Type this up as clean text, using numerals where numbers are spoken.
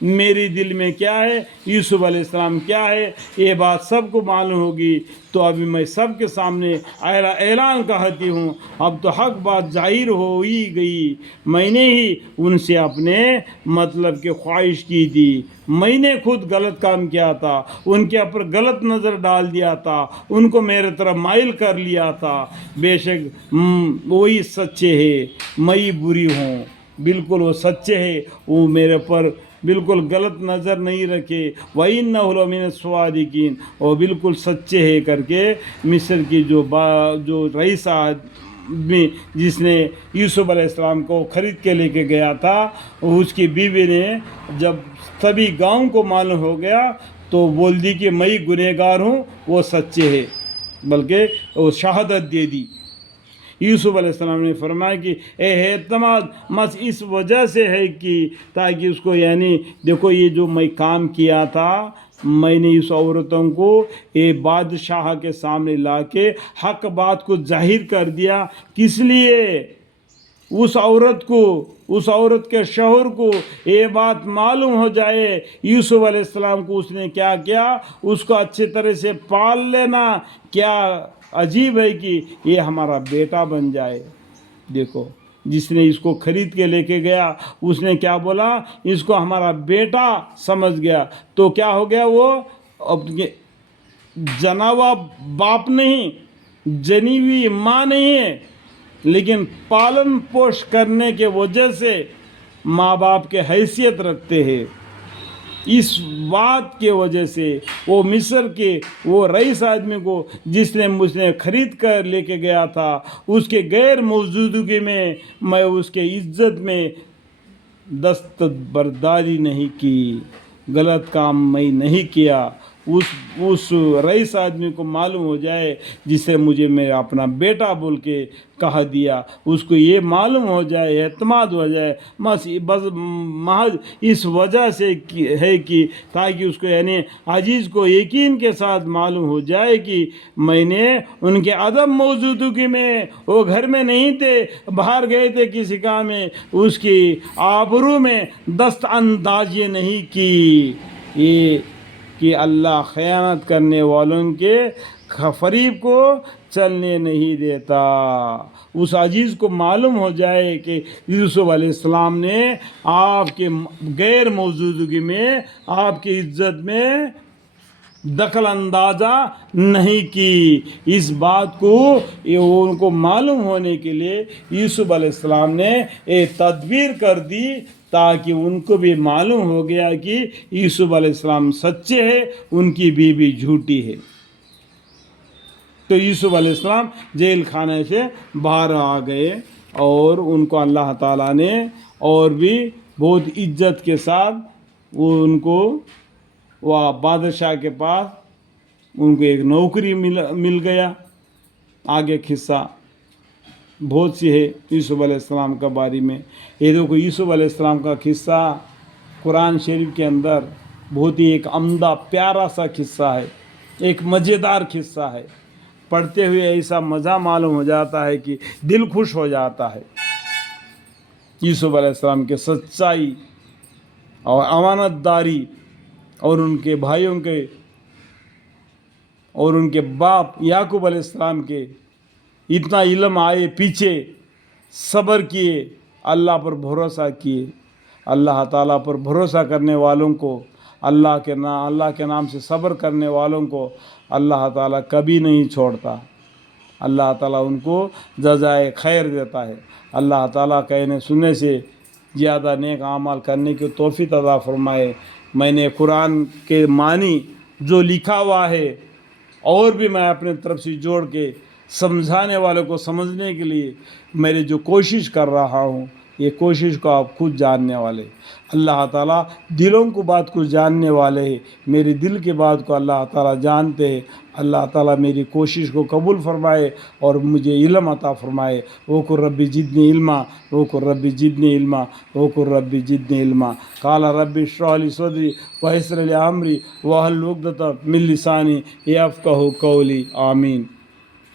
میری دل میں کیا ہے، یوسف علیہ السلام کیا ہے، یہ بات سب کو معلوم ہوگی۔ تو ابھی میں سب کے سامنے اعلان کہتی ہوں، اب تو حق بات ظاہر ہو ہی گئی۔ میں نے ہی ان سے اپنے مطلب کی خواہش کی تھی، میں نے خود غلط کام کیا تھا، ان کے اوپر غلط نظر ڈال دیا تھا، ان کو میرے طرف مائل کر لیا تھا۔ بے شک وہی سچے ہے، میں ہی بری ہوں۔ بالکل وہ سچے ہے، وہ میرے پر بالکل غلط نظر نہیں رکھے۔ وَإِنَّهُ لَمِنَ الصَّادِقِينَ، وہ بالکل سچے ہے کر کے مصر کی جو رئیس آدمی جس نے یوسف علیہ السلام کو خرید کے لے کے گیا تھا، اس کی بیوی نے جب سبھی گاؤں کو معلوم ہو گیا تو بول دی کہ میں گنہگار ہوں، وہ سچے ہے، بلکہ وہ شہادت دے دی۔ یوسف علیہ السلام نے فرمایا کہ اے اعتماد بس اس وجہ سے ہے کہ تاکہ اس کو یعنی دیکھو یہ جو میں کام کیا تھا، میں نے اس عورتوں کو ایک بادشاہ کے سامنے لا کے حق بات کو ظاہر کر دیا۔ کس لیے؟ اس عورت کے شوہر کو یہ بات معلوم ہو جائے یوسف علیہ السلام کو اس نے کیا کیا، اس کو اچھی طرح سے پال لینا۔ کیا عجیب ہے کہ یہ ہمارا بیٹا بن جائے۔ دیکھو جس نے اس کو خرید کے لے کے گیا، اس نے کیا بولا، اس کو ہمارا بیٹا سمجھ گیا۔ تو کیا ہو گیا، وہ اپنے جناوا باپ نہیں، جنی ہوئی ماں نہیں ہے، لیکن پالن پوش کرنے کے وجہ سے ماں باپ کے حیثیت رکھتے ہیں۔ اس بات کے وجہ سے وہ مصر کے وہ رئیس آدمی کو جس نے مجھ نے خرید کر لے کے گیا تھا، اس کے غیر موجودگی میں اس کے عزت میں دستبرداری نہیں کی، غلط کام میں نہیں کیا۔ اس رئیس آدمی کو معلوم ہو جائے جس سے مجھے میرا اپنا بیٹا بول کے کہا دیا، اس کو یہ معلوم ہو جائے، اعتماد ہو جائے، بس محض اس وجہ سے ہے کہ تاکہ اس کو یعنی عزیز کو یقین کے ساتھ معلوم ہو جائے کہ میں نے ان کے عدم موجودگی میں، وہ گھر میں نہیں تھے، باہر گئے تھے کسی کام میں، اس کی آبرو میں دست اندازی نہیں کی۔ یہ کہ اللہ خیانت کرنے والوں کے فریب کو چلنے نہیں دیتا۔ اس عزیز کو معلوم ہو جائے کہ یوسف علیہ السلام نے آپ کے غیر موجودگی میں آپ کی عزت میں دخل اندازہ نہیں کی۔ اس بات کو ان کو معلوم ہونے کے لیے یوسف علیہ السلام نے ایک تدبیر کر دی تاکہ ان کو بھی معلوم ہو گیا کہ یوسف علیہ السلام سچے ہیں، ان کی بیوی جھوٹی ہے۔ تو یوسف علیہ السلام جیل خانے سے باہر آ گئے اور ان کو اللہ تعالیٰ نے اور بھی بہت عزت کے ساتھ ان کو وہ بادشاہ کے پاس ان کو ایک نوکری مل گیا۔ آگے قصہ بہت سی ہے یوسف علیہ السلام کا بارے میں۔ یہ دیکھو یوسف علیہ السلام کا قصہ قرآن شریف کے اندر بہت ہی ایک عمدہ پیارا سا قصہ ہے، ایک مزیدار قصہ ہے۔ پڑھتے ہوئے ایسا مزہ معلوم ہو جاتا ہے کہ دل خوش ہو جاتا ہے۔ یوسف علیہ السلام کے سچائی اور امانت داری اور ان کے بھائیوں کے اور ان کے باپ یعقوب علیہ السلام کے اتنا علم آئے، پیچھے صبر کیے، اللہ پر بھروسہ کیے۔ اللہ تعالیٰ پر بھروسہ کرنے والوں کو، اللہ کے نام سے صبر کرنے والوں کو اللہ تعالیٰ کبھی نہیں چھوڑتا۔ اللہ تعالیٰ ان کو جزائے خیر دیتا ہے۔ اللہ تعالیٰ کہنے سننے سے زیادہ نیک اعمال کرنے کی توفیق عطا فرمائے۔ میں نے قرآن کے معنی جو لکھا ہوا ہے اور بھی میں اپنے طرف سے جوڑ کے سمجھانے والوں کو سمجھنے کے لیے میری جو کوشش کر رہا ہوں، یہ کوشش کو آپ خود جاننے والے۔ اللہ تعالیٰ دلوں کو بات کو جاننے والے ہیں، میری دل کی بات کو اللہ تعالیٰ جانتے ہیں۔ اللہ تعالیٰ میری کوشش کو قبول فرمائے اور مجھے علم عطا فرمائے۔ وَقُلْ رَبِّ زِدْنِی عِلْمًا وَقُلْ رَبِّ زِدْنِی عِلْمًا وَقُلْ رَبِّ زِدْنِی عِلْمًا قَالَ رَبِّ اشْرَحْ لِي صَدْرِی وَيَسِّرْ لِی أَمْرِی وَاحْلُلْ عُقْدَةً مِنْ لِسَانِی یَفْقَهُوا قَوْلِی۔ آمین۔